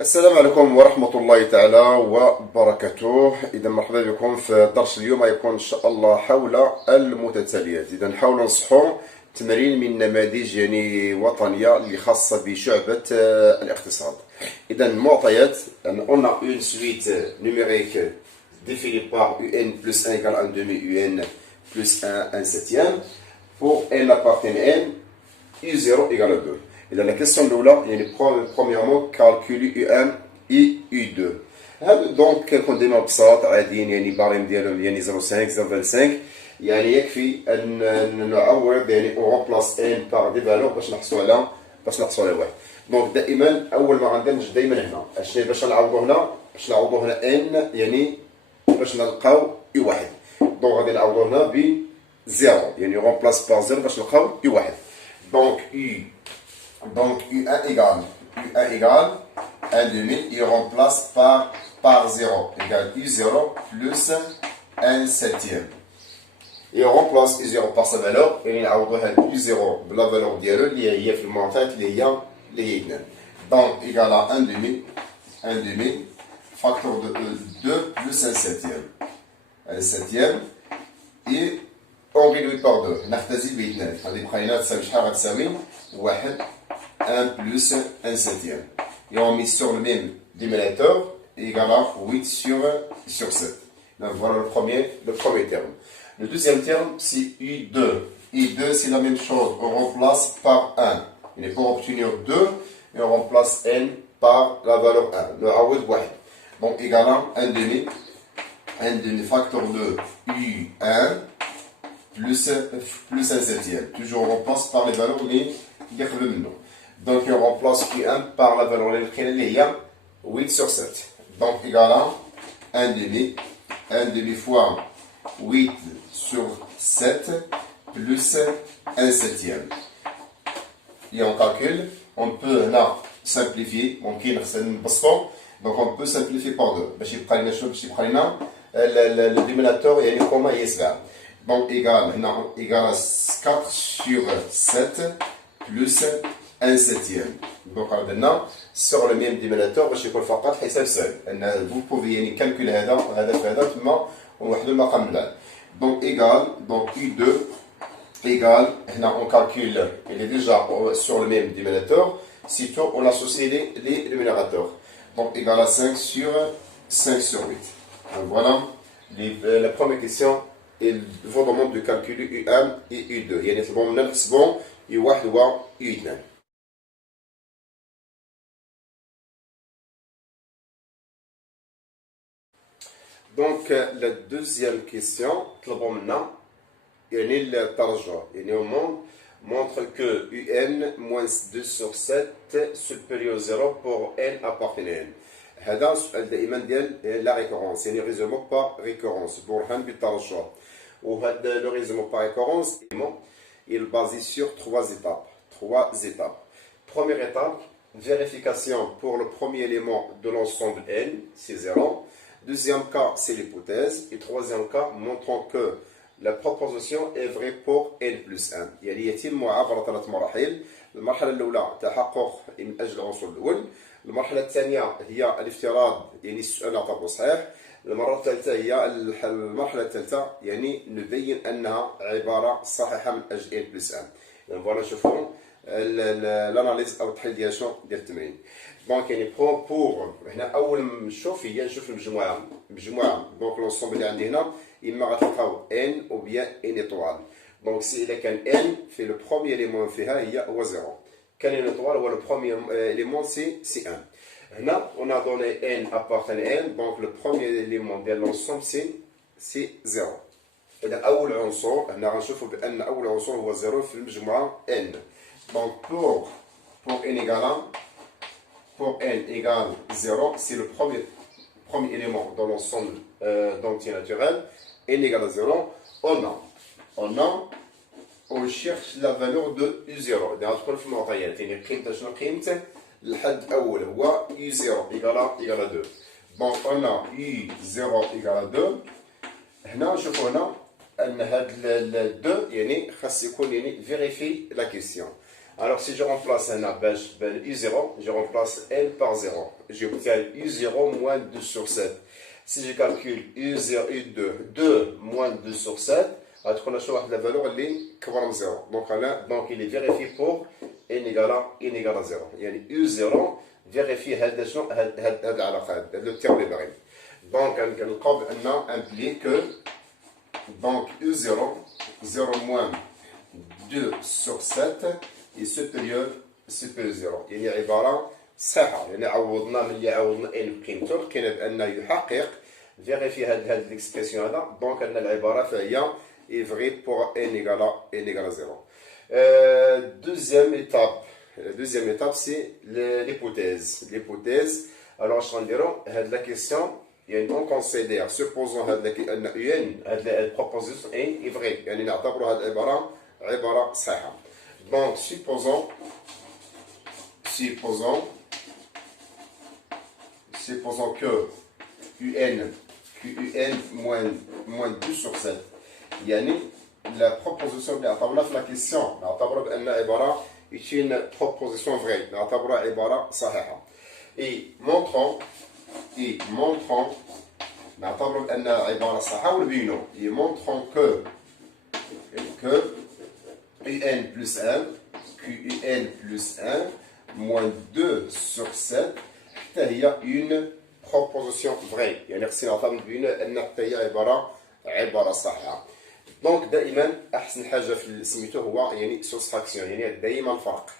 السلام عليكم ورحمة الله تعالى وبركاته. إذا مرحبا بكم في درس اليوم. يكون إن شاء الله حول المتتاليات. إذا نحاول نصحوا تمارين من نماذج وطنية اللي خاصة بشعبة الاقتصاد. إذا المعطيات أن on a une suite numérique définie par un plus 1 égale 1 demi un plus 1 septième pour n appartient n u0 égale 2. إذا la question الأولى premièrement calculer U1 et U2. دونك كنكون ديما ببساط عاديين باريم ديالهم 0.5 0.25 يكفي أن نعوض on remplace n par des valeurs باش نحصلوا على واحد. دونك دائما أول ما غندير دائما هنا باش نعوضوا هنا n باش نلقاو U1. دونك غادي نعوضوا هنا ب 0 remplace par 0 باش نلقاو U1. Donc U1 égale 1 demi, il remplace par 0 égale U0 plus 1 septième. Et on remplace U0 par sa valeur et on a U0 la valeur ديالو اللي هي في المعطيات اللي هي 2. Donc égale à 1 demi, facteur de 2 plus 1 septième. 1 septième et on réduit par 2. نختزل ب 2. هذه بقينا تساوي شحال غتساوي 1 plus 1 septième. Et on met sur le même dénominateur égal à 8 sur 7. Donc voilà le premier terme. Le deuxième terme, c'est U2. U2, c'est la même chose. On remplace par 1. Et pour obtenir 2, et on remplace n par la valeur 1. Le awed 1. Donc égal à 1 demi facteur de U1 plus 1 septième. Toujours on remplace par les valeurs qui يخلو منه. Donc on remplace U1 par la valeur اللي هي 8 sur 7. Donc égal à 1 demi fois 8 sur 7 plus 1 septième. Et on calcule, on peut là simplifier, donc on peut simplifier par 2. باش يبقى لنا le dénominateur comment يصغر. Donc égal à 4 sur 7 plus 1 septième. Donc sur le même dénominateur باش يكون فقط حساب سهل ان vous pouvez calculer هذا ثم ونوحدوا المقام من بعد. Donc égal donc U2 égale هنا on calcule il est déjà sur le même dénominateur sitôt on associe les numérateurs. Donc égal à 5 sur 8. Donc voilà la première question. Il vous demande de calculer U1 et U2. يعني طلبوا لنا نحسبوا U1 و U2. Donc la deuxième question طلبوا منا يعني الترجع on montre que UN moins 2 sur 7 supérieur 0 pour n appartenant n. هذا السؤال دائما ديال لا ريكورونس ريزومو با ريكورونس برهان بالترجع. وهذا لو ريزومو با ريكورونس il est basé sur trois étapes. Première étape, vérification pour le premier élément de l'ensemble n, c'est 0. Deuxième cas, c'est l'hypothèse. Et troisième cas, montrant que la proposition est vraie pour n plus 1. يتم معابرة 3 مراحل. المرحلة الأولى تحقق من أجل العنصر الأول. المرحلة الثانية هي الافتراض السؤال اعتبره صحيح. المرحلة الثالثة نبين أنها عبارة صحيحة من أجل n plus 1. فوالا نشوفوا الاناليز أو التحليل ديال التمرين. دونك بور هنا أول نشوف المجموعة. دونك لونسومبل اللي عندي هنا إما غتلقاو n أو بيان n إيطوال. دونك سي إلا كان n في لو بروميير إليمون فيها هو 0. كان n إيطوال هو لو بروميير إليمون سي 1. Là, on a donné n appartenant à n, donc le premier élément de l'ensemble c'est 0. Et là, أول عنصر هنا غنشوفوا بأن أول عنصر هو 0 في المجموعة n. Donc pour n égale 0, c'est le premier élément dans l'ensemble d'entier naturel. n égale 0, on cherche la valeur de U0. Donc تكون في المعطيات قيمته شنو قيمته الحد الأول هو U0 égale à 2. Donc on a U0 égale à 2. هنا نشوفوا هنا أن هاد 2 خاص يكون vérifie la question. Alors, si je remplace un abache, U0, je remplace N par 0. Je calcule U0 moins 2 sur 7. Si je calcule U0, U2, 2 moins 2 sur 7, on a la valeur qui est 0. Donc, il est vérifié pour N égale à 0. يعني U0 vérifie le terme de barème. Donc, on implique que donc U0, 0 moins 2 sur 7 est supérieur 0. يعني عبارة صحيحة. يعني عوضنا ملي عوضنا n بقيمته لقينا بأنه يحقق فيريفي هاد ليكسبرسيون هذا. دونك أن العبارة فهي est vrai pour n égale à 0. Deuxième étape, c'est l'hypothèse. L'hypothèse, alors je vais dire, la question, on considère, supposons que la proposition est vraie. يعني نعتبر هذه العبارة عبارة صحيحة. Donc, supposons que UN moins 2 sur 7. يعني la proposition نعتبرها في la question. نعتبرها بأن عبارة est une proposition vraie. نعتبرها عبارة صحيحة. Et montrons نعتبر بأن عبارة صحيحة ونبينوا. Et montrons que UN plus 1, QUN plus 1, moins 2 sur 7, هي une proposition vraie. يعني خصنا نعتبر بأن هي عبارة صحيحة. دونك دائما احسن حاجه في سميتو هو يعني سوستراكسيون. يعني دائما الفرق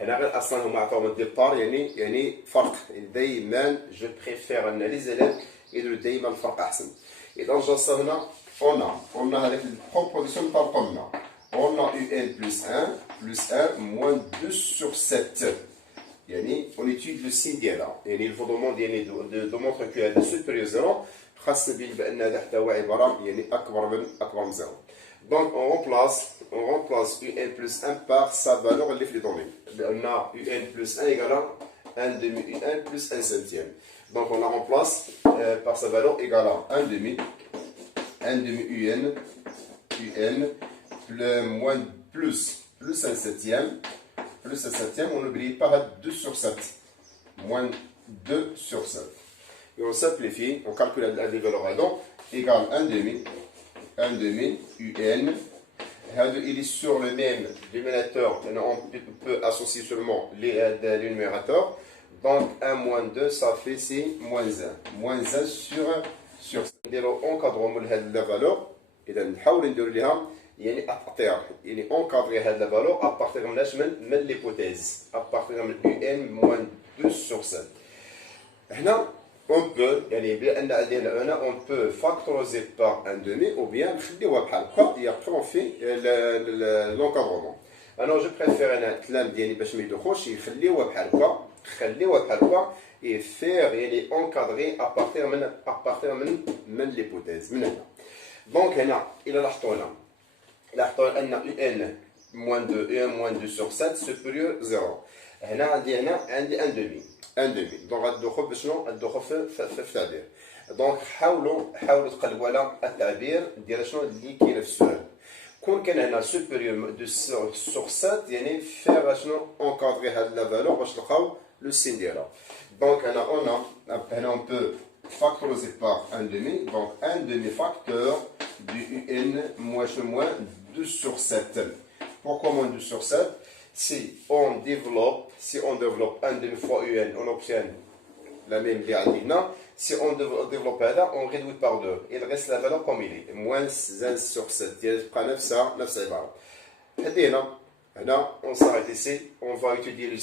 هنا غير اصلا هما عطاو من ديبار يعني فرق. دائما جو بريفير ان لي زيليف يديروا دائما الفرق احسن. اذا جلسنا هنا قلنا هذيك البروبوزيسيون تاع قلنا قلنا UN plus 1 moins 2 sur 7. يعني on étudie le signe ديالها. يعني il faut demander يعني de montrer que هذا supérieur 0 خاص نبين بان هذا حتى هو عباره يعني اكبر من 0. دونك on remplace UN plus 1 par sa valeur اللي في لي دوني. لان UN plus 1 égale 1 demi UN plus 1 septième. Donc on la remplace par sa valeur égale à 1 demi UN plus 1 septième. On n'oublie pas 2 sur 7. Moins 2 sur 7. Et on simplifie, on calcule les valeurs donc égale 1 demi UN. Il est sur le même dénominateur, on peut associer seulement les numérateurs. Donc 1 moins 2, ça fait c'est moins 1. Moins 1 sur 7. On encadre la valeur. إذا نحاول ندير لها يعني أبارتير يعني encadrer هذه la valeur à partir من l'hypothèse à partir من UN moins 2 sur 7. هنا on peut يعني بأن عندنا هنا on peut factoriser par 1 demi ou bien نخليوها بحال هكا et après on fait l'encadrement. Alors je préfère أنا الكلام ديالي باش ما يدخلش يخليوها بحال هكا et faire يعني encadrer à partir من l'hypothèse من هنا. Donc هنا إلى لاحظتوا أن UN moins 2 sur 7 supérieur 0. هنا عندي 1 demi. دونك غادخل بشنو؟ غادخل في التعبير. دونك حاولوا تقلبوا على التعبير ديال شنو اللي كاين في السؤال. كون كان هنا supérieur 2 sur 7 يعني فيغ شنو encadrer هاد لا فالور باش تلقاو لو سين ديالها. دونك هنا on peut factoriser par 1 demi. Donc 1 demi-facteur du UN moins 2 sur 7. Pourquoi moins 2 sur 7? Si on développe 1 demi fois UN, on obtient la même ligne. Si on développe là, on réduit par 2. Il reste la valeur comme il est. Moins 1 sur 7. Il prend 9 عبارة. Là, on s'arrête ici. On va étudier le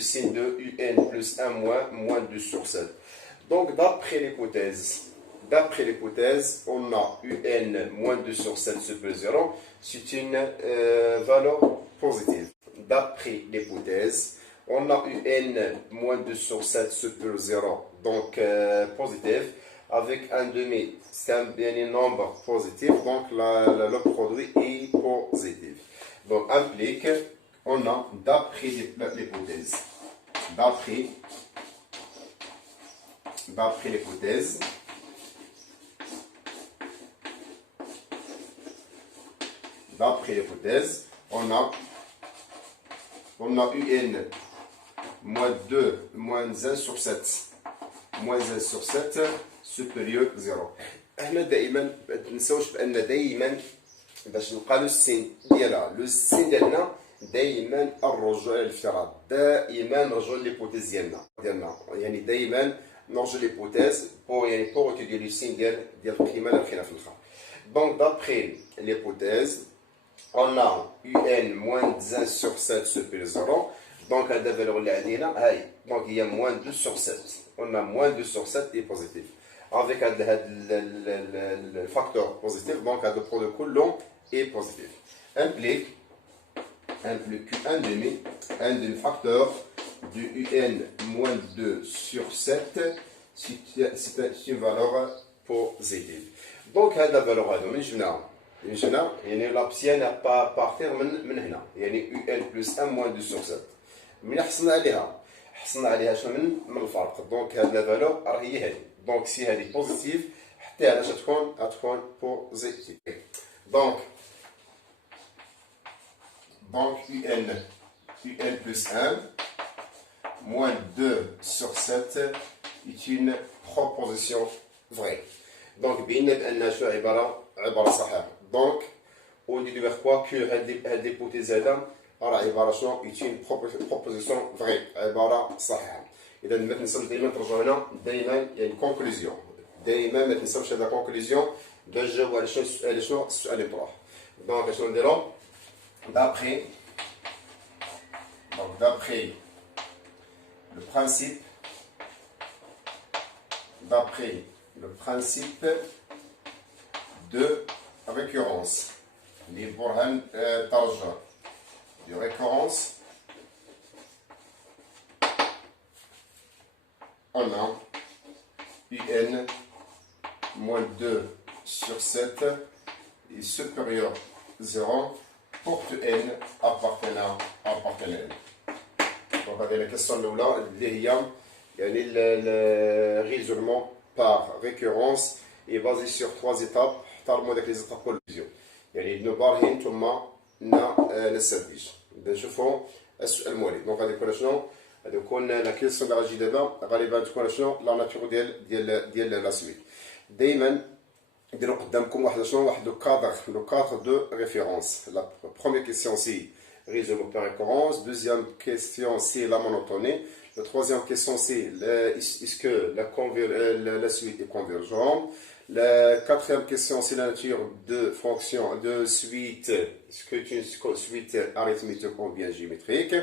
signe de UN plus 1 moins 2 sur 7. Donc, d'après l'hypothèse, on a UN moins 2 sur 7 supérieur 0. C'est une valeur positive. D'après l'hypothèse, on a UN moins 2 sur 7 supérieur 0. Donc, positif. Avec un demi, c'est un nombre positif. Donc, le produit est positif. Donc, implique, on a d'après l'hypothèse. D'après l'hypothèse, on a on a UN moins 2 moins 1 sur 7 moins 1 sur 7 supérieur 0. احنا دائما ما تنساوش بان دائما باش نلقى لو سين ديالها لو سين ديالنا دائما الرجوع للافتراض، دائما نرجعوا للهيبوتيز ديالنا يعني دائما نرجعوا للهيبوتيز بور étudier لو سين ديال القيمه اللي لقينا في الاخر. Donc d'après l'hypothèse, on a UN moins 1 sur 7 supérieur 0. Donc هذا valeur اللي عندنا هاي، donc il y a moins 2 sur 7. On a moins 2 sur 7 est positif. Avec le facteur positif, donc le produit de Coulomb est positif. Implique un demi facteur du UN moins 2 sur 7, c'est une valeur positive. Donc la valeur هذا من هنا يعني لابسيان با بارتير من هنا يعني UN plus 1 moins 2 sur 7. من حصلنا عليها شنو من الفرق. دونك هاد لا فالور راه هي هادي. دونك سي هادي بوزيتيف حتى علاش تكون بوزيتيف. دونك UN plus 1 moins 2 sur 7 est une proposition vraie. دونك بينا بان شنو عباره صحيحه. دونك اون دي دوغ كوا كو هاد ليبوتيز هذا راه عباره شنو اون بروبوزيسيون فري، عباره صحيحه. اذا ما تنساوش دائما ترجعوا هنا دائما يعني كونكلوزيون، دائما ما تنساوش هذا كونكلوزيون باش تجاوبوا على شنو السؤال اللي طرح. دونك شنو نديرو d'après le principe de récurrence les برهان ترجع de récurrence, on a UN moins 2 sur 7 est supérieur 0 pour que N appartenant à N. Donc avec la question là, il y a le raisonnement par récurrence est basé sur 3 étapes. Par avec les étapes collision. يعني نبارهن ثم نستدرج نشوفوا السؤال الموالي. دونك غادي يكون شنو؟ غادي يكون لا كيسيون اللي غاجي دابا غالبا تكون شنو؟ لا ناتور ديال لا سويت. دائما ديروا قدامكم واحد شنو؟ واحد لو كادر دو ريفيرونس. لا بروميير كيسيون سي raisonnement par récurrence. Deuxième question c'est la monotonie. La troisième question c'est est-ce que la suite est convergente. La quatrième question, c'est la nature de fonction, de suite. Est-ce que c'est une suite arithmétique ou bien géométrique?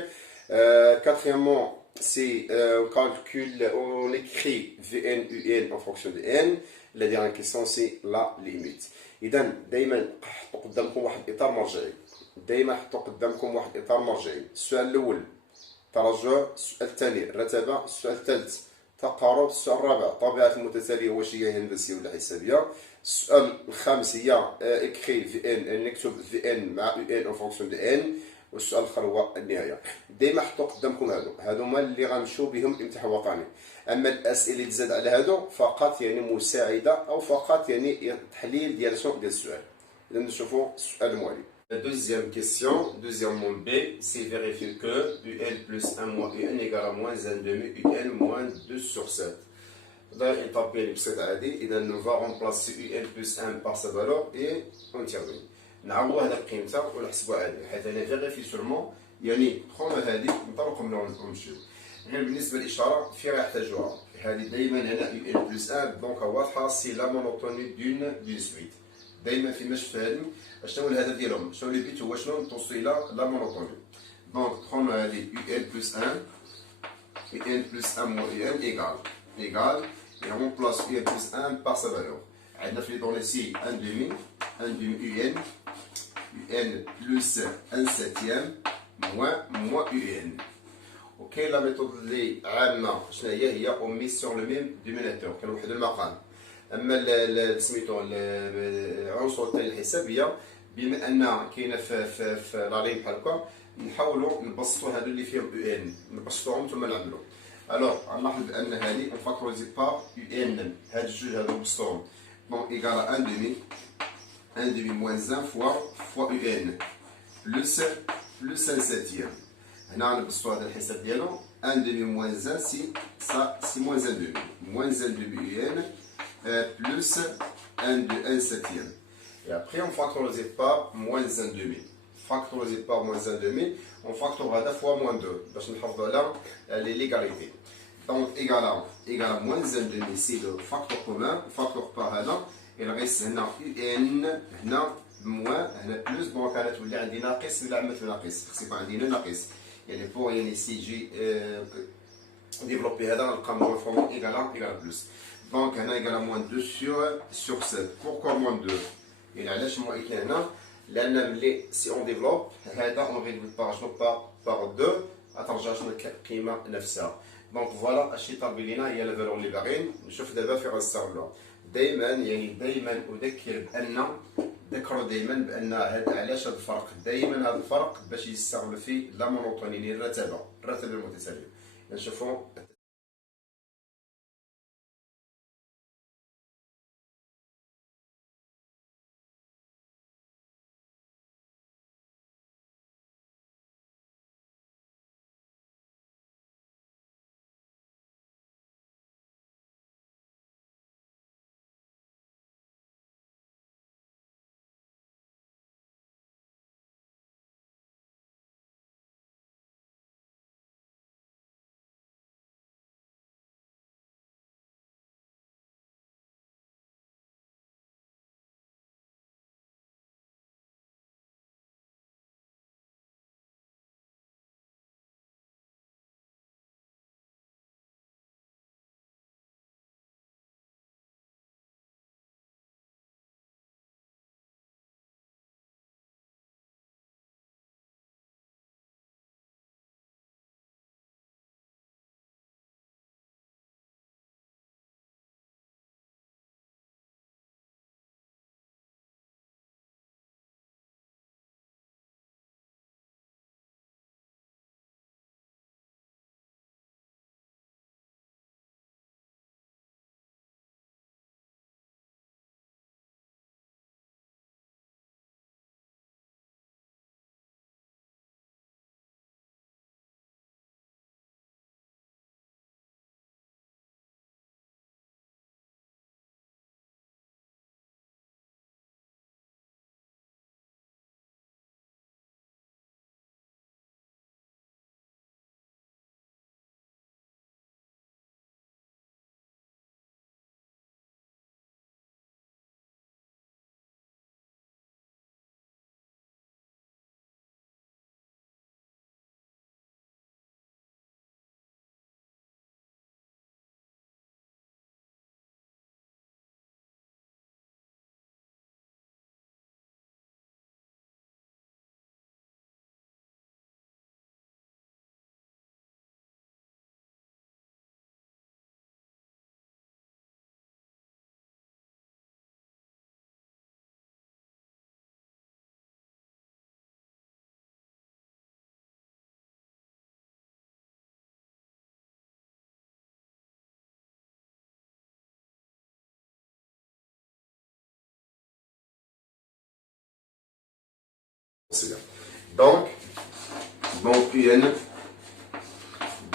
Quatrièmement, c'est on calcule, on écrit Vn, Un en fonction de n. La dernière question, c'est la limite. إذا دائما حطوا قدامكم واحد إطار مرجعي. دائما حطوا قدامكم واحد إطار مرجعي. السؤال الأول ترجع، السؤال الثاني الرتبة، السؤال الثالث تقارب، السؤال الرابع طبيعة المتتالية واش هي هندسية ولا حسابية. السؤال الخامس هي اكري في ان نكتب في ان مع يو ان اون فونكسيون دو ان. والسؤال الاخر هو النهاية. ديما حطوا قدامكم هادو هما اللي غنمشيو بهم امتحان وطني. اما الاسئله اللي تزاد على هادو فقط يعني مساعدة او فقط يعني تحليل ديال السؤال. اذا نشوفوا السؤال الموالي. La deuxième question, deuxièmement B, c'est vérifier que UN plus 1 moins UN égale à moins 1 demi UN moins 2 sur 7. Dans l'étape B, on va remplacer UN plus 1 par sa valeur et on termine. نعوض هذا القيمة ونحسبها هذه حيث أنا فيريفي سولمون يعني بخوم هذه نطلقوا منها ونمشيو. غير بالنسبة للإشارة في راه يحتاجوها. هذه دائما هنا UN plus 1 دونك واضحة سي لا مونوتوني دون سويت. دائما في مش فاهم شنو الهدف ديالهم، شنو اللي بيت هو شنو توصل الى لا مونوتوني. دونك بخون هذه UN plus 1 UN plus 1 moins UN égal et on remplace UN plus 1 par sa valeur. عندنا في دوني سي 1 demi UN plus 1 septième moins UN. وكاين لا ميثود اللي عامه شنو هي اون ميس سور لو ميم دوميناتور كان واحد المقام. اما سميتو العنصر الثاني الحسابيه بما ان كاينه في لا لين بحال هكا نحاولوا نبسطوا هادو اللي فيهم يو ان نبسطوهم ثم نعملوا. الوغ غنلاحظ بان هذه نفاكتوريزي بار يو ان هاد الجوج هادو نبسطوهم دونك ايكال 1 demi moins 1 fois يو ان بلس 1 septième. هنا نبسطوا هذا الحساب ديالو 1 demi moins 1 c'est moins 1 demi. Moins 1 demi UN plus 1 septième. Et après on factorise par moins 1 demi. Factorisé par moins 1 demi, on factorisera 2 fois moins 2. Parce que nous avons l'égalité. Donc égal à moins 1 demi, c'est le facteur commun. Facteur par là, il reste un UN, un moins, un plus. Donc on va تولي عندي ناقص ولا عملت ناقص. خصك عندنا ناقص. يعني pour يعني si j'ai développé هذا نلقى مورفون égal à plus. Donc هنا égal à moins 2 sur 7. Pourquoi moins 2 Il a علاش moins كاين هنا لان ملي si on développe هذا on réduit par 2 غترجع شنو القيمه نفسها. دونك فوالا اش طالبين لينا هي لا فالور اللي باغيين. نشوف دابا في غنستعملوها دائما اذكر ذكروا دائما بان هذا علاش هذا الفرق دائما هذا الفرق باش يستعمل فيه لا مونوتوني الرتبه المتتاليه. نشوفوا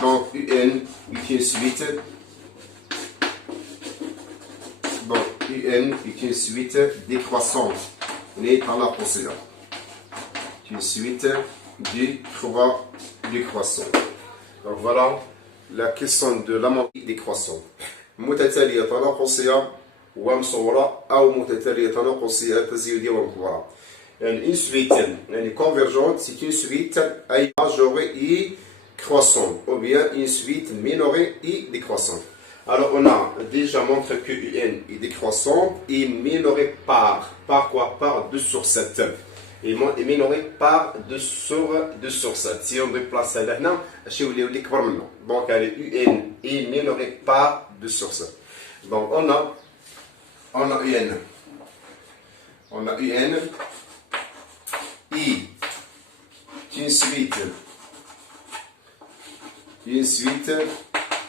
Donc UN est une suite. UN est une suite décroissante. On est dans la procédure. Une suite décroissante. Donc voilà la question de la décroissante. متتالية تناقصية ومصورة أو متتالية تناقصية تزايدية ومكبرة. Une suite convergente, c'est une suite majorée et croissante, ou bien une suite minorée et décroissante. Alors, on a déjà montré que UN est décroissante et minorée par quoi? Par 2 sur 7. Et minorée par 2 sur 7. Si on déplace ça là, donc elle est UN est minorée par 2 sur 7. Donc, on a UN. On a UN. I, une suite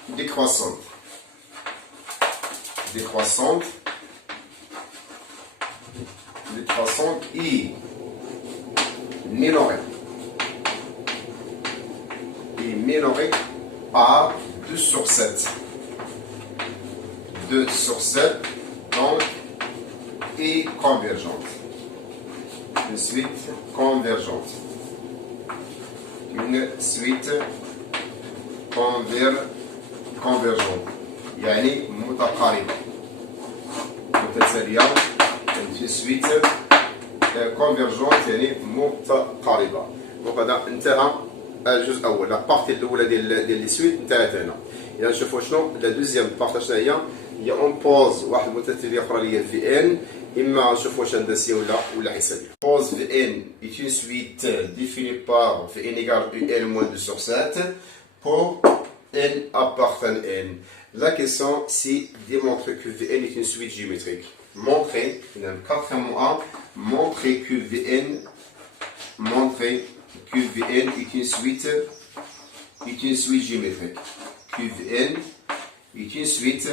décroissante. I, minorée. est minoré par 2 sur 7. 2 sur 7, donc, est convergente. Une suite convergente. Une suite convergente. يعني متقاربة. متتالية. Une suite convergente يعني متقاربة. دونك هذا انتهى الجزء الاول. لا بارتي الاولى ديال لي سويت انتهت هنا. اذا نشوفوا شنو لا دوزيام بارتي شنو هي اون بوز واحد المتتاليه اخرى اللي هي في ان، اما نشوفوا واش هندسيه ولا حسابيه. بوز في ان est une suite définie par v n égale un moins 2 sur 7 pour n appartient n. La question c'est démontrer que Vn est une suite géométrique. Montrer, quatrième mot A, montrer que Vn est une suite géométrique. Que Vn est une suite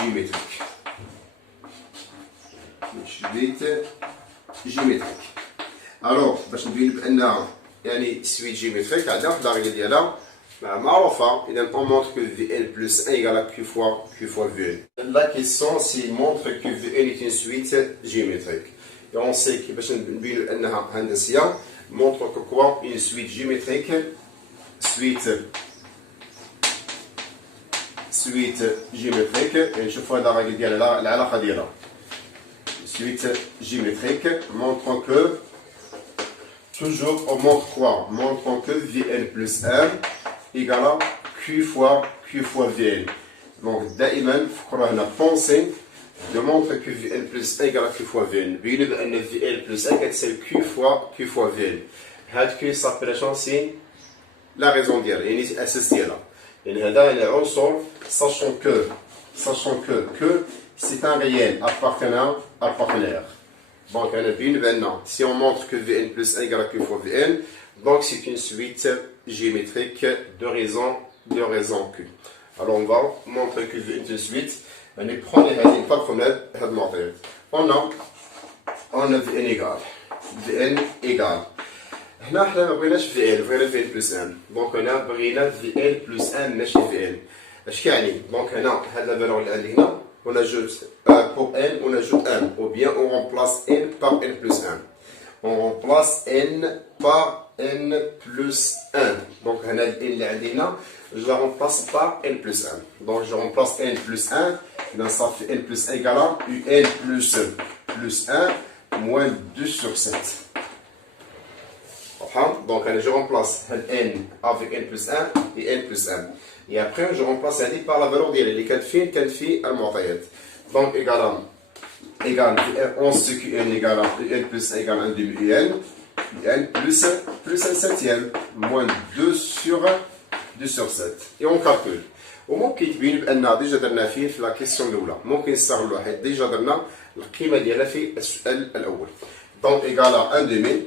géométrique. Alors, باش نبين بان يعني suite géométrique عندنا واحد لا ريغل ديالها معروفة. إذا on montre que Vn plus 1 égale à Q fois Vn. La question c'est montre que Vn est une suite géométrique. Et on sait que باش نبين أنها هندسية montre que quoi une suite géométrique et نشوفوا هذا الراجل ديالها العلاقة ديالها. Suite géométrique montrant que toujours on montre quoi? Montrant que Vn plus 1 égale à Q fois Vn. Donc دائما فكروا هنا penser de montrer que Vn plus 1 égale à Q fois Vn. بينوا بأن Vn plus 1 كتساوي Q fois Vn. هاد Q s'appelle c'est la raison ديالها يعني الأساس ديالها. يعني هذا العنصر sachant que c'est un réel appartenant à partenaire. Donc, si on montre que Vn plus 1 égale à Q fois Vn, donc c'est une suite géométrique de raison Q. Alors, on va montrer que Vn est une suite. On prend les racines par fenêtre. On a Vn égale. هنا حنا ما بغيناش Vn, بغينا Vn plus 1. Donc, هنا بغينا Vn plus 1 ماشي Vn. اش كيعني؟ دونك هنا هاد لا فالور اللي عندي هنا on ajoute pour n on ajoute 1 ou bien on remplace n par n plus 1. On remplace n par n plus 1. Donc هنا n اللي عندي هنا je la remplace par n plus 1. Donc je remplace n plus 1, donc ça fait n plus 1 égale à un plus 1 moins 2 sur 7. Donc je remplace n avec n plus 1 et n plus 1. Et après je remplace n par la valeur ديالها اللي كانت في المعطيات. Donc égale 11 que n égale à n plus 1 égale à 1 demi n plus 1 septième moins 2 sur 7. Et on calcule. وممكن تبين بان ديجا درنا فيه في لا كيسيون الاولى. ممكن نستغلوا حيت ديجا درنا القيمه ديالها في السؤال الاول. Donc égale à 1 demi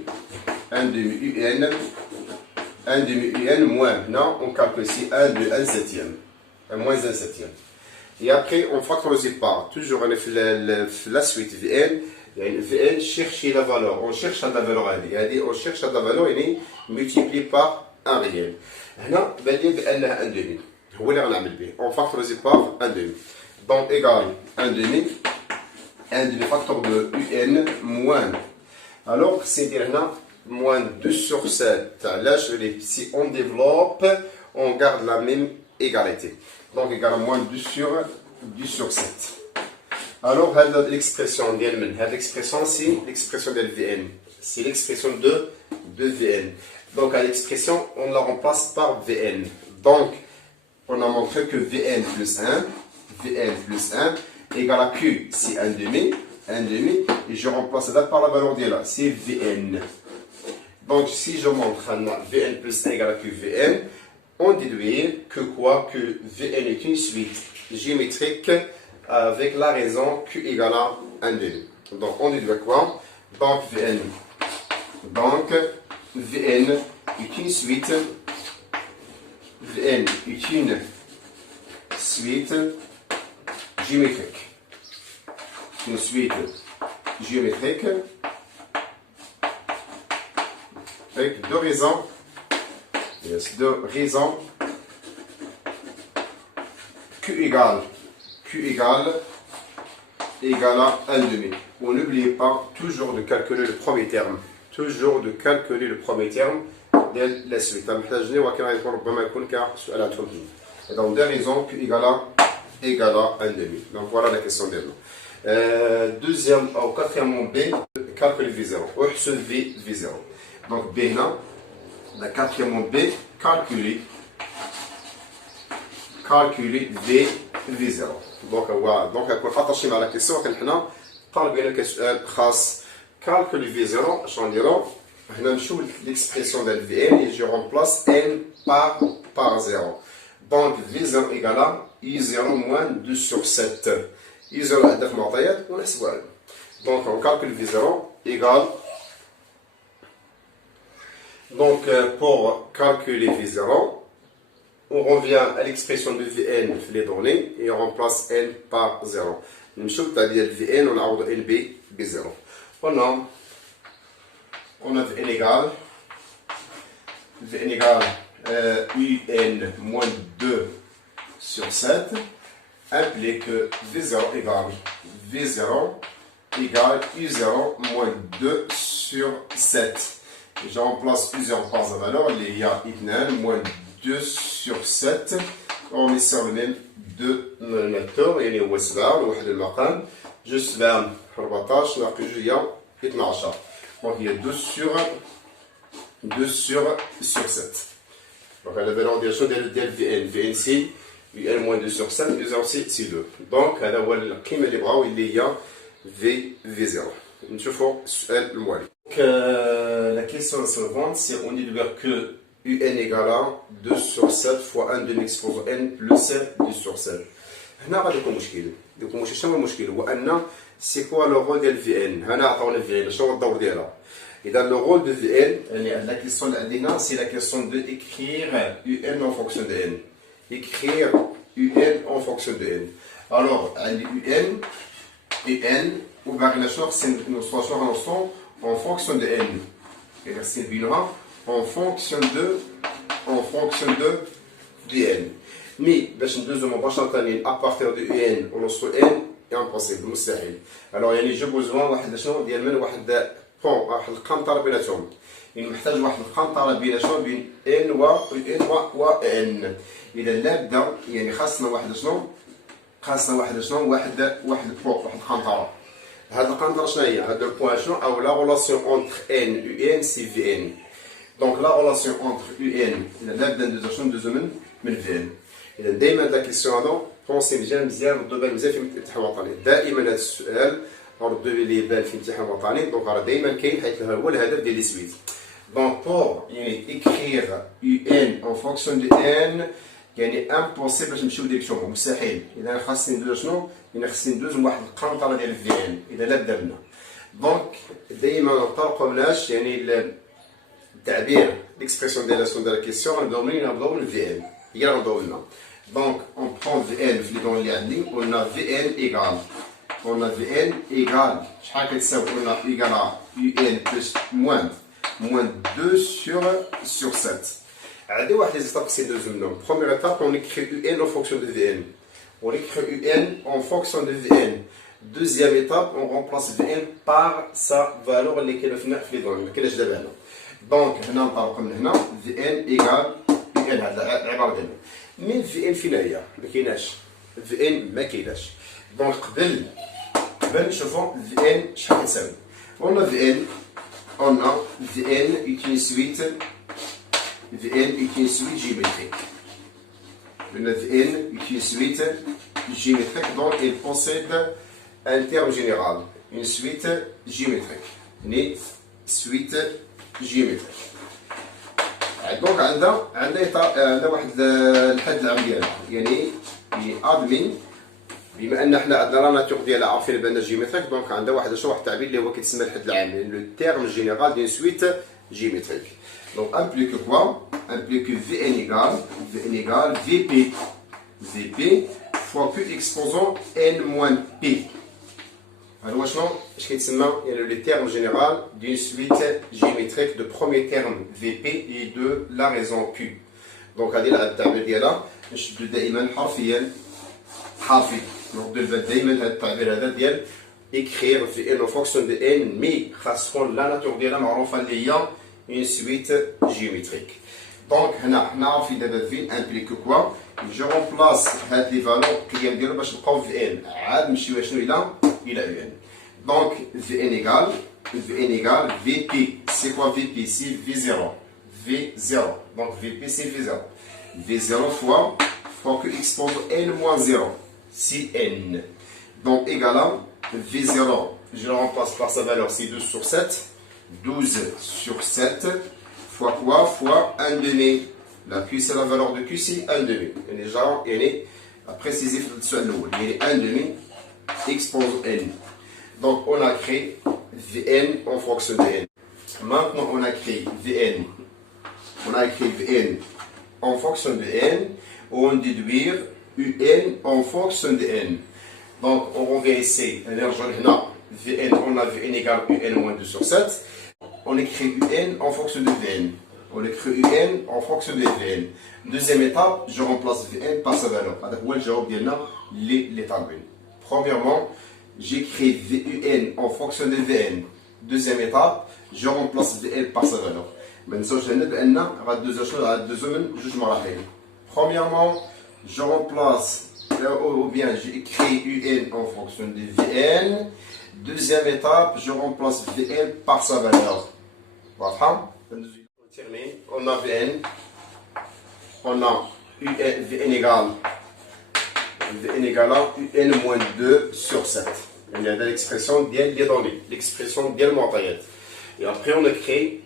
un moins, non, on calcule ici 1 de 1 septième, moins 1 septième. Et après, on factorise par, toujours la suite Vn, Vn chercher la valeur, on cherche la valeur, on cherche la valeur, elle est multipliée par un réel. Là, un demi. On factorise par 1 demi. Donc, égale 1 demi facteur de Un moins. Alors, c'est dire là, moins 2 sur 7. Là, si on développe, on garde la même égalité. Donc, égal à moins 2 sur 7. Alors, l'expression d'elle-même, l'expression, c'est l'expression de Vn. C'est l'expression de Vn. Donc, à l'expression, on la remplace par Vn. Donc, on a montré que Vn plus 1 égale à Q, c'est 1 demi, et je remplace là par la valeur de là, c'est Vn. Donc, si je montre Vn plus 1 égale à QVn, on déduit que quoi? Que Vn est une suite géométrique avec la raison Q égale à 1 demi. Donc, on déduit quoi? Donc, Vn est une suite. Vn est une suite géométrique. Une suite géométrique. avec deux raisons. Yes, deux raisons. Q égale à 1 demi. On n'oublie pas toujours de calculer le premier terme. Toujours de calculer le premier terme de la suite. محتاجين ولكن غيكون ربما يكون كسؤالات فهمتني. Donc deux raisons Q égale à 1 demi. Donc voilà la question d'elle. Deuxième ou quatrièmement B, calcule V0. احسب V0. Donc B هنا, la quatrièmement B, calculer V0. Donc نكون attaché مع la question ولكن حنا طالب لنا كسؤال خاص calcule V0. اش غنديرو هنا نمشيو l'expression de Vn et je remplace n par 0. Donc V0 égale à I0 moins 2 sur 7. I0 عندنا في المعطيات ونحسبوها لكم. Donc on calcule V0 égale. Donc pour calculer V0, on revient à l'expression de Vn les données et on remplace n par 0. نمشيو تاع ديال Vn ونعوض n b0. On a Vn égale Un moins 2 sur 7 implique V0 égale U0 moins 2 sur 7. Je remplace plusieurs par sa valeur. Il y a I2 moins 2 sur 7. On est sur le même dénominateur. يعني هو 7 لواحد المقام. جو 7 14 ناقص 2 هي 12. Donc il y a 2 sur 7. Donc la valorisation de Vn. Vn c'est Un moins 2 sur 7, U0 c'est 2. Donc هذا هو القيمة اللي بغاو اللي هي V0. نشوفوا السؤال الموالي. Donc la question suivante, c'est on dit que UN égale à 2 sur 7 fois 1 demi exposé n plus 2 sur 7. هنا غادي يكون مشكل. شنو هو المشكل؟ هو أن سي كوا لو رول ديال VN. هنا عطاونا VN شنو هو الدور ديالها؟ إذا لو رول دو VN يعني لا كيسيون اللي عندنا سي لا كيسيون دو écrire UN en fonction de n. Écrire UN en fonction de n. Alors عندي UN وباقي شنو خصني نوصلو en fonction de n. Et c'est bien en fonction de Vn. Mais باش ندوزو مباشرة à partir de UN ونوصلو n est impossible مستحيل. Alors يعني جو بوزوان واحد شنو ديال من واحد بون واحد القنطرة بيناتهم. يعني محتاج واحد القنطرة بيناتهم بين n و n. إذا لابد يعني خاصنا واحد شنو واحد القنطرة. هذا القنطرة شنو هي؟ هذا البوان شنو؟ أو لا relation entre n UN c'est Vn. Donc la relation entre UN لابد ندوزو من Vn. إذا دايما لا كيسيون هذا بونسي مزيان ردوا بال مزيان في الامتحان الوطني. دائما هذا السؤال ردوا لي بال في الامتحان الوطني. دونك راه دايما كاين حيت هو الهدف ديال لي سويت. دونك بور يعني écrire UN en fonction de n يعني امبوسيبل باش نمشيو ديريكتومون مستحيل. اذا خاصني ندوز شنو؟ يعني خاصني ندوز واحد القنطره ديال في ان اذا لا بدا لنا. دونك دائما ما نطرقوا يعني التعبير ليكسبرسيون ديال لا كيسيون غنبداو منين؟ غنبداو من في ان هي غنبداو لنا. دونك اون برون في ان في لي دون اللي عندي قلنا في ان ايغال شحال كتساوي؟ قلنا ايغال يو ان بلس موان 2 sur 7. عندي واحد لي زيتاب سي دوز منهم. Première étape, on écrit UN en fonction de Vn. On écrit UN en fonction de Vn. Deuxième étape, on remplace Vn par sa valeur اللي كاينه في لي دوني ما كايناش دابا هنا. دونك هنا نطلقوا من هنا Vn ايكال UN هذا العباره ديالنا. من Vn فين هي؟ ما كايناش. Vn ما كايناش. دونك قبل نشوفوا Vn شحال كتساوي. On a Vn est une suite géométrique. Vn est une suite géométrique, donc il possède un terme général. Une suite géométrique. Une suite géométrique. Donc عندنا واحد الحد العام ديالها يعني ادمين بما ان حنا عندنا لا ناتور ديالها عارفين بان جيومتريك. دونك عندها واحد التعبير اللي هو كيتسمى الحد العام لو تيرم جينيرال دون سويت جيومتريك. Donc implique quoi? Implique Vn égale Vp. Vp fois Q exposant n moins P. هذا هو شنو اش كيتسمى يعني لو تيرم جينيرال دون سويت جيومتريك دو بروميير تيرم في بي اي دو لا ريزون كيو. دونك هذه التعبير ديالها نشدو دائما حرفيا حرفي، نردو دائما هذا التعبير هذا ديال écrire في ان فونكسيون دو ان مي خاص تكون لا ناتور ديالها معروفه اللي هي اون سويت جيومتريك. دونك هنا حنا عارفين دابا في امبليك كوا جو رومبلاس هاد لي فالور قيم ديالو باش نبقاو في ان عاد نمشيو شنو الى او ان. دونك في ان ايكال في بي سي كوا في بي سي في 0 في 0 دونك في بي سي في 0 في 0 fois que expose n moins 0 si n donc égal à v0 je le remplace par sa valeur c'est 12 sur 7 12 sur 7 fois quoi fois 1 demi. La Q c'est la valeur de Q c'est 1 demi. Et déjà elle est précisée sur le haut. Il est 1 demi expose n. Donc on a créé Vn en fonction de n. Maintenant on a créé Vn. On a écrit Vn en fonction de n. On déduire Un en fonction de n. Donc on revient ici. Vn, on a Vn égale Un moins 2 sur 7. On écrit Un en fonction de Vn. On écrit Un en fonction de Vn. Deuxième étape, je remplace Vn par sa valeur. L'étape 1. Premièrement, j'écris Vn en fonction de Vn. Deuxième étape, je remplace Vn par sa valeur. Premièrement, je remplace ou bien j'écris Un en fonction de Vn. Deuxième étape, je remplace Vn par sa valeur. Voilà. On a Vn, on a Vn égale à Un moins 2 sur 7. Il y a l'expression bien donnée, l'expression bien mentale. Et après on écrit,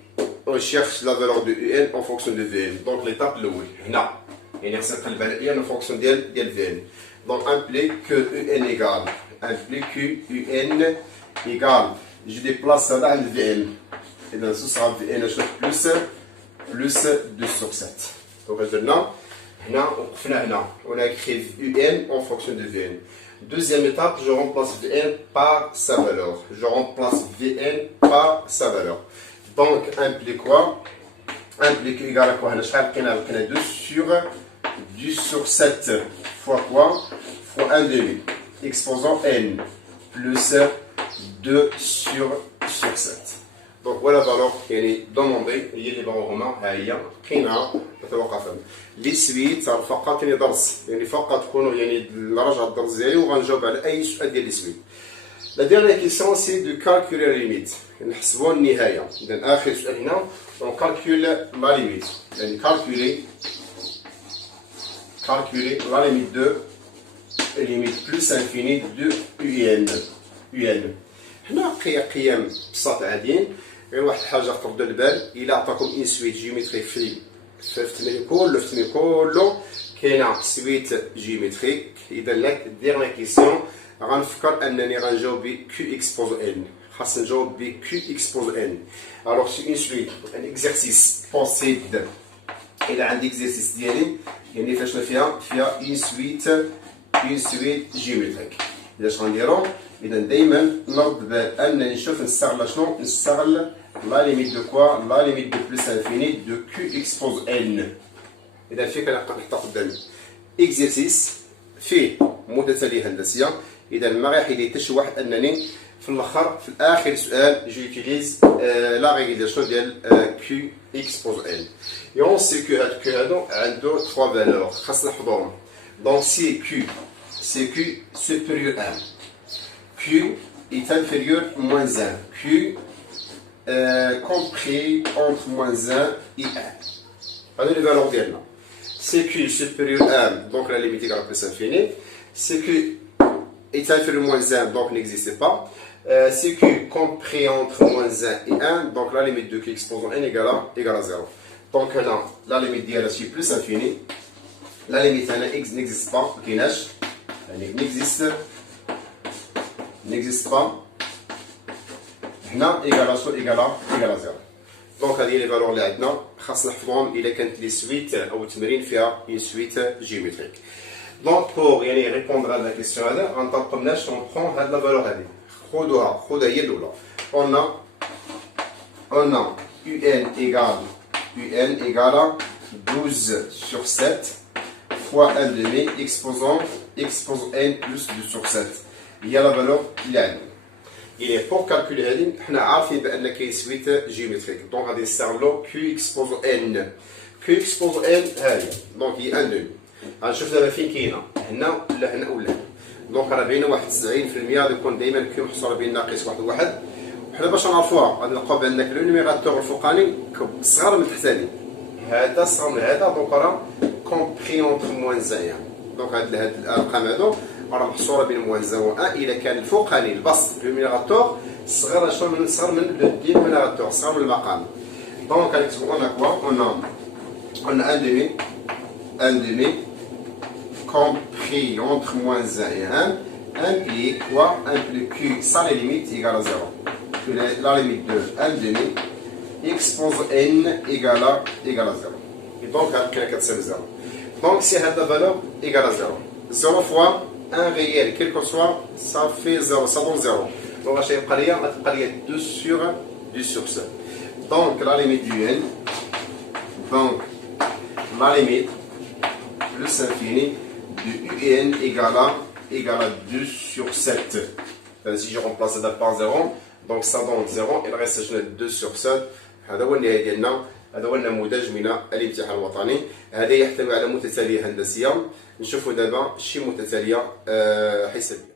on cherche la valeur de Un en fonction de Vn. Donc l'étape le oui. Là, il y a certaines valeurs en fonction de Vn. Donc implique que Un égale, implique que Un égale, je déplace ça dans le Vn. Et bien ce sera Vn plus 2 sur 7. Donc maintenant, on a écrit Un en fonction de Vn. Deuxième étape, je remplace Vn par sa valeur. Je remplace Vn par sa valeur. Donc implique quoi? Implique égal à quoi? 2 sur 7 fois quoi? Fois 1 demi. Exposant n plus 2 sur 7. Donc voilà la valeur qui est demandée. Il y a les valeurs romains. Les suites فقط يعني درس يعني فقط تكونوا يعني نراجع الدرس ديالي وغنجاوب على اي سؤال ديال لي سويت. La dernière question c'est de calculer la limite. نحسبوا النهايه. اذا اخر سؤال هنا on calcule la limite. يعني calculer la limite de limite plus infinie de un. هنا قيم بساط عاديين. غير واحد الحاجه تردوا البال الى عطاكم ان سويت جيومتريك في التمرين كله كاينه سويت جيومتريك. اذا لك ديرنا كيسيون غنفكر انني غنجاوب ب كيو اكسبوز ان. خاص نجاوب ب كيو اكسبوز ان. الوغ سي اون سويت ان اكزرسيس بوسيد. الى عندي اكزرسيس ديالي يعني فاش فيها اون سويت جيومتريك. اش غنديرو؟ اذا دائما نرد بال انني نشوف نستغل شنو؟ نستغل لا ليميت دو كوا؟ لا ليميت دو بلس انفيني دو كيو اكسبوز ان. اذا فيه كنحط قدامي اكزرسيس فيه متتاليه هندسيه. اذا ما غيحيد حتى شي واحد انني في الاخر في اخر سؤال جوتيليز لا ريغيلاسيون ديال كيو اكسبوز ان. اي اون سي كو هاد كيو هادو عنده 3 فالور خاصنا نحفظوهم. دونك سي كيو supérieur à 1. Q est inférieur à moins 1. Q compris entre moins 1 et 1. Regardez les valeurs d'elle. CQ supérieur à 1, donc la limite égale à plus infini. CQ est inférieur à moins 1, donc n'existe pas. CQ compris entre moins 1 et 1, donc la limite de Q exposant n égale à 0. Donc là, la limite d'elle est plus infinie. La limite n'existe pas. n'existe pas. هنا égale à 0. دونك هذه لي فالور اللي عندنا خاصنا نحفظوهم الا كانت لي سويت او التمرين فيها اون سويت جيومتريك. دونك بور يعني ريبوندر على لا كيسيون هذا غنطبقوا مناش اون برون هاد لا فالور هذه خذها هي الأولى. On a UN égale 12 sur 7 fois 1 demi exposant n plus 2 sur 7 هي la valeur اللي عندنا. Il est pour calculer هذه حنا عارفين بأن كاين سويت جيومتريك دونك غادي نستعملو Q exposant n. Q exposant n هذه دونك هي 1 demi. غنشوف دابا فين كاينه هنا ولا هنا ولا هنا. دونك راه باينه واحد 90% غادي يكون دائما كيو محصوره بين ناقص واحد. وحنا باش نعرفوها غادي نلقاو بان لو نيميراتور الفوقاني صغار من التحتاني. هذا صغر من هذا دونك راه كومبري اونتر موان 1. دونك هاد الارقام هادو راه محصوره بين موان 1 و 1 الا كان الفوقاني البسط لو نيميراتور صغر شنو صغر من لو دينوميناتور صغر من المقام. دونك غنكتبو اون كوا اون 1 demi compris entre moins 1 et 1 implique quoi? Implique Q sans les limites égale à 0. Que la limite de 1 demi expose n égale à 0. Et donc, à 0. Donc, si la valeur égale à 0. 0 fois 1 réel, quel que soit, ça fait 0, ça donne 0. Donc, on va 2 sur 7. Donc, la limite du n, donc, la limite plus infini de un égale à 2 sur 7. Si je remplace ça par 0, donc ça donne 0, il reste 2 sur 7. هذا هو النهاية ديالنا. هذا هو النموذج من الامتحان الوطني. هذا يحتوي على متتالية هندسية. نشوفوا دابا شي متتالية حسابية.